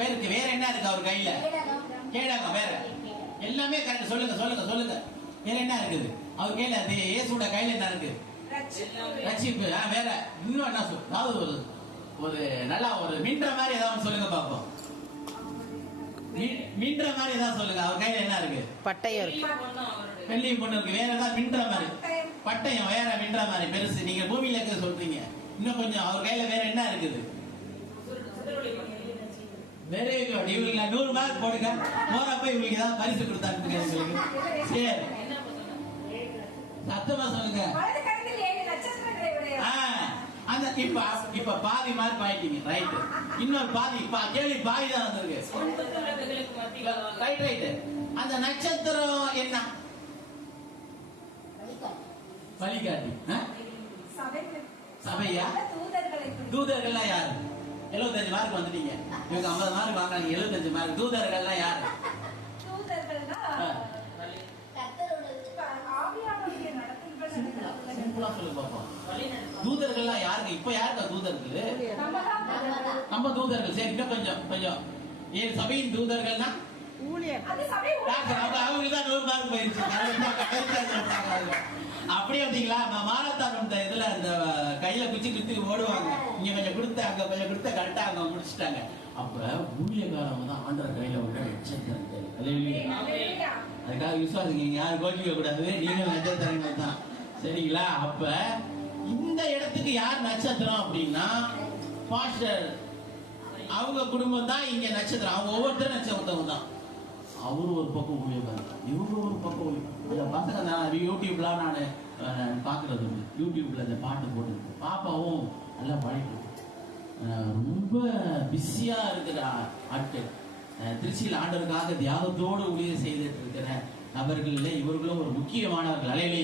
வேற என்ன இருக்கு அவர் கையில? கேடாகம். வேற எல்லாமே கரெக்ட். சொல்லுங்க சொல்லுங்க சொல்லுங்க. வேற என்ன இருக்குது அவர் கையில? இயேசுவோட கையில என்ன இருக்கு? ரட்சிப்பு. வேற இன்னும் என்ன சொல்? அதாவது ஒரு நல்லா ஒரு மின்ற மாதிரி ஏதாவது சொல்லுங்க பாப்போம். மின்ற மாதிரி ஏதாவது சொல்லுங்க. அவர் கையில என்ன இருக்கு? பட்டயம் இருக்கு. வெள்ளி பொண்ணு இருக்கு. வேற ஏதாவது மின்ற மாதிரி? பட்டயம். வேற மின்ற மாதிரி பெருசு. நீங்க பூமியில இருக்க சொல்றீங்க. இன்னும் கொஞ்சம் அவர் கையில வேற என்ன இருக்குது? Very good. இவங்களுக்கு 100 மார்க் போடுங்க. போறப்ப இவங்களுக்கு ஏதாவது பரிசு கொடுத்தாங்க உங்களுக்கு. சரி, சத்தமா சொல்லுங்க. அந்த இப்ப பாதி மார்க் வாங்கிட்டீங்க. ரைட். இன்னொரு பாதி கேள்வி பாதி தான் வந்திருக்கு. Right right. அந்த நட்சத்திரம் என்ன? வழிகாட்டி. சபையா? தூதர்கள்லாம் யாரு? 75 மார்க் வந்துட்டீங்க. இவங்க 50 மார்க் வாங்குறாங்க. 75 மார்க். தூதர்கள்லாம் யாரு? சிம்பிளா சொல்லுங்க பாப்போம். தூதர்கள்லாம் யாருங்க? இப்ப யாருக்கா தூதர்கள்? நம்ம தூதர்கள். சரி, இன்னும் கொஞ்சம் கொஞ்சம். ஏன் சபையின் தூதர்கள்னா அவங்களுக்கு தான் 100 மார்க் போயிருச்சு. அப்படியே வந்தீங்களா? மாரத்தான் இதுல இந்த கையில குச்சி குத்தி ஓடுவாங்க. இங்க கொஞ்சம் கொடுத்த அங்க கொஞ்சம் கொடுத்த கரெக்டா அவங்க முடிச்சுட்டாங்க. அப்ப ஊழியக்காரங்க தான் ஆண்டவர் கையில விட நட்சத்திரம். அதுக்காக விசுவாசிங்க, யாரும் கோச்சிக்க கூடாது. நீங்களும் நட்சத்திரங்கள் தான். சரிங்களா? அப்ப இந்த இடத்துக்கு யார் நட்சத்திரம் அப்படின்னா பாஸ்டர் அவங்க குடும்பம் தான் இங்க நட்சத்திரம். அவங்க ஒவ்வொருத்தரும் நட்சத்திரம் தான். அவரு ஒரு பக்கம் ஊழியக்காரர், இவங்க ஒரு பக்கம் ஊழியக்காரர். பசங்க நான் யூடியூப்லாம் நான் பாக்குறது உண்டு. யூடியூப்ல அந்த பாட்டு போட்டு பாப்பாவும் நல்லா பாடிட்டு ரொம்ப பிஸியா இருக்கிற ஆட்கள். திருச்சியில் ஆண்டவருக்காக தியாகத்தோடு ஊழியம் செய்துட்டு இருக்கிற நபர்கள் இவர்களும் ஒரு முக்கியமானவர்கள். அலையிலேயே